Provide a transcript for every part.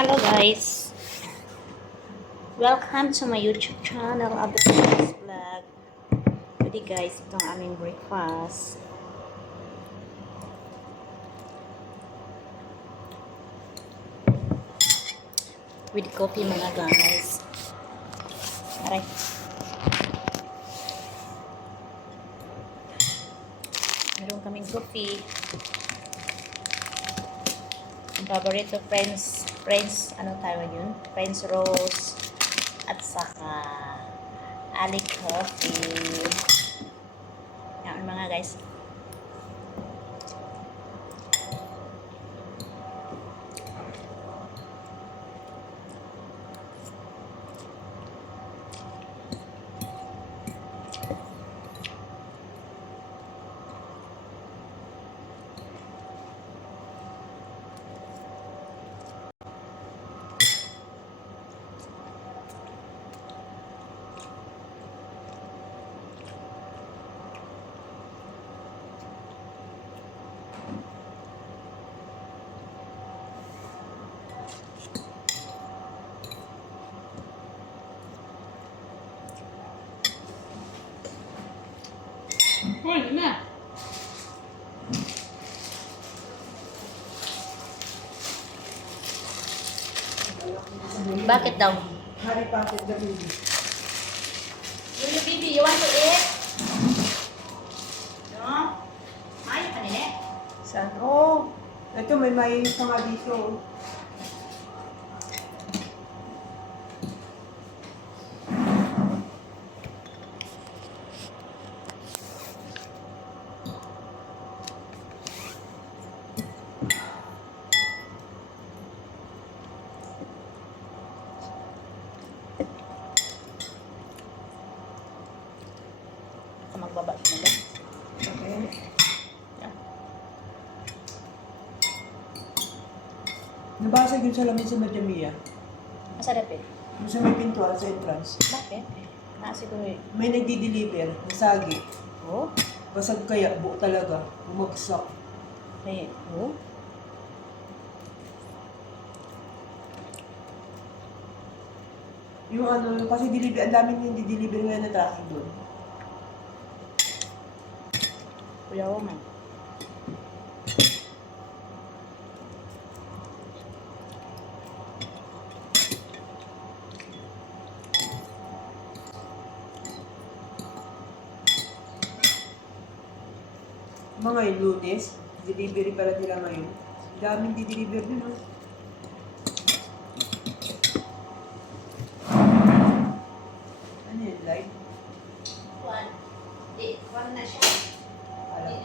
Hello guys, welcome to my YouTube channel, Abdul's Vlog. Today guys, ito ang aming breakfast. With coffee mga guys. Aray. Meron kaming coffee. Ang paborito friends, ano tawag yun? Friends roast at saka Ali coffee. Yan mga guys. Hoy, na. Bakit daw? Harry Potter the movie. Lulu baby, you want to eat? No? Ayaw ka nila? Saan? Oh, ito may mayonnaise na nga dito. Ako magbaba nila. Okay. Nabasag yun sa lamin sa Madamia. Masarap eh. Yung sa may pintuan sa entrance. Bakit? Siguro eh. May nagdi-deliver, nasagi. Oh? Basag kaya, buo talaga. Bumagsak. Ay, oh? Yung ano, kasi deliver, ang daming yung di-deliver nga na tracking doon. Kuya ko man. Mga yung Lunes, delivery pala nila ngayon. Ang daming di-deliver din, no? Ano yun, live? One. Di, one na siya. Alam.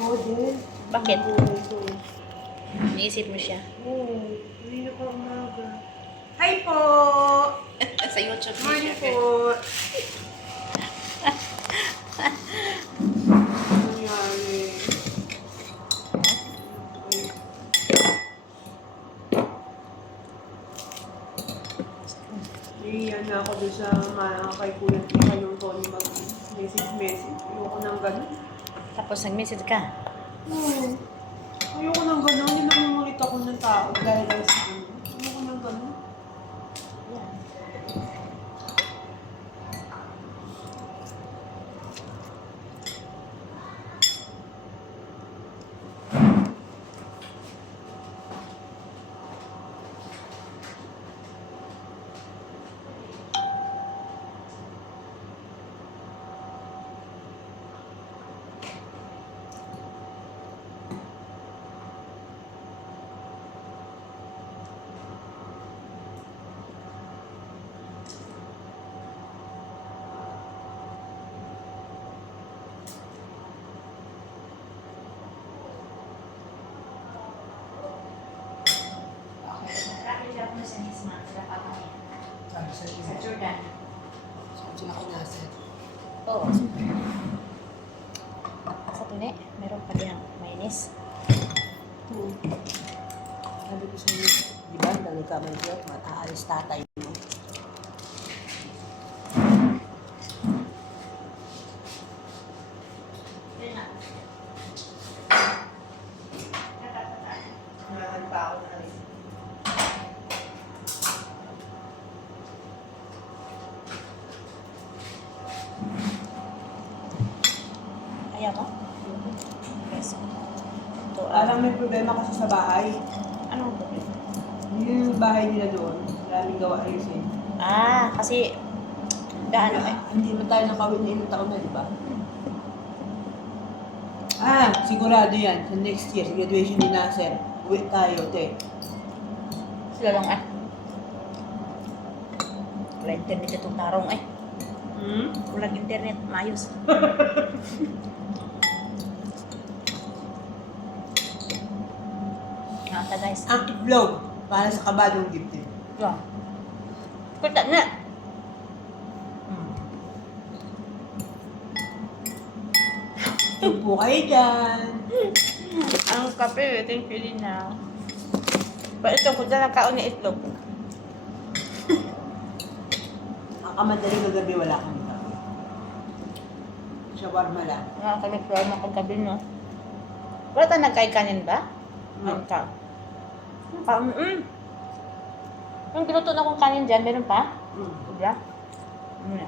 Ko din. Bakit? Ito. Niisip mo siya. Oo, hindi na pa umaga. Hi po! Sa YouTube Morning po! Nangyari. Iyan na ako doon sa mga kay Kuya Tika yung Tony mag-message. Ayoko nang ganun. Tapos nag-message ka. Oo. Ayoko nang ganun. Hindi nangungulit ako ng tao dahil lang sa ano. Ayoko nang ganun. Yan. Rapid siya ako na sa Nisman. Sila pa kami. Sa Jordan. Saan sila kinaset? Oo. Sa tuni, meron pa diyang mayonnaise. Oo. Sabi ko sa inyo, di ba, nagkamay ko, mataalis tatay mo. Yun na. Ayaw mo? Yes. Ito, Parang may problema kasi sa bahay. anong problema? Yung bahay nila doon, maraming gawa ayusin. Kasi, gaano eh. Hindi mo tayo nakawin na ilang taon na, di ba? Sigurado yan. Sa next year, sa graduation ni Nasser, uwi tayo, te. Sila lang eh. Wala internet itong tarong eh. Walang internet, maayos. Ngata guys. Active vlog para sa kabadong dibdib. Yeah. Kita na. Tugpo kayo dyan. Ang kape, ito yung pili na. Pa ito, kung dyan ang kaon niya itlog. Ang kamadali kagabi wala kami kape. Shawarma lang. Nga kami proud na kong kabi no. Wala tayo nagkain-kanin ba? No. Ang ka. Yung ginuto na kong kanin dyan, meron pa? Diba? Na.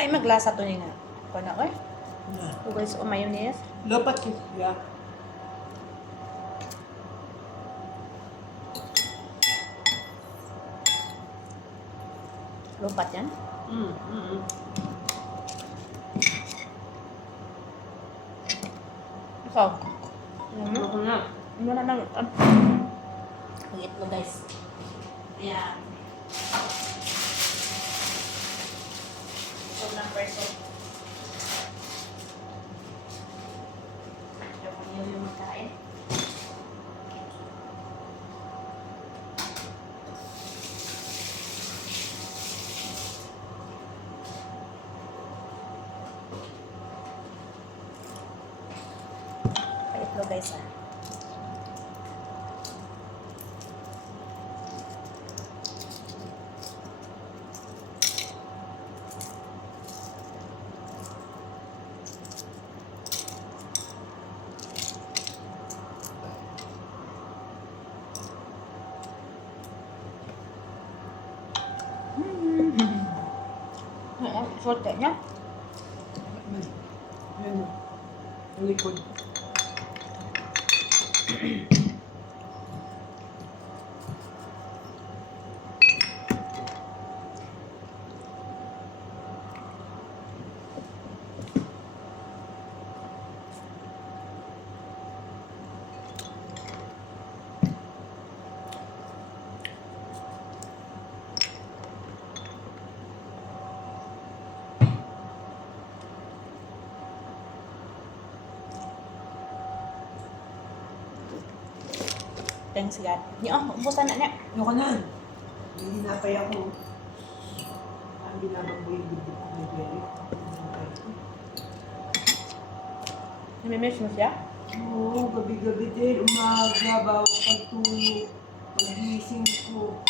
Ay, maglasa to nina. Kung ako eh. Ito guys, o mayonnaise. Lopat ko. Yeah. Lupat yan. Ikaw. Ako na. Ano na lang. Pag-it mo guys. Ayan. Ito ng person. Ito kung yung magkain. Pag-it mo guys ah. Sorte niya. Ayan mo. Ang likod. Thanks God. Niyo, ubusan na niya. Ayoko na. Hindi napay ako. Ang binabang mo yung bibig ko may berry. Namimiss mo siya? Oo, gabi-gabi din. Umaga, bago pagtulog. Pag-gising ko.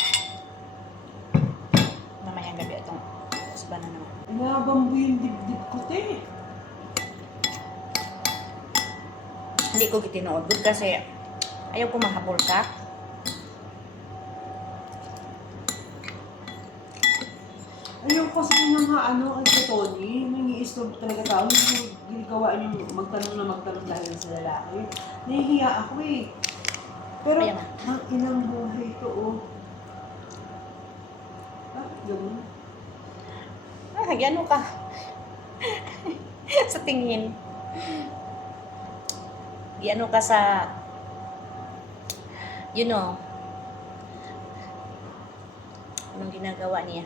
Mamayang gabi itong usba na naman. Binabang mo yung dibdib ko, te. Hindi ko gitinood kasi ayaw ko mahabol ka. Ayaw kasi nang ang sa Tony, nangi-stop talaga tao. Hindi ko ginagawa yung magtanong dahil sa lalaki. Nahihiya ako eh. Pero, Ayan na. ang inang buhay to, oh. Bakit ganun? Ano ka? Sa tingin. Ano ka sa, you know, anong ginagawa niya?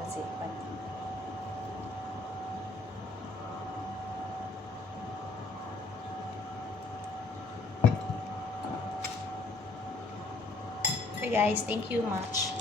Kasi, Okay guys, thank you much.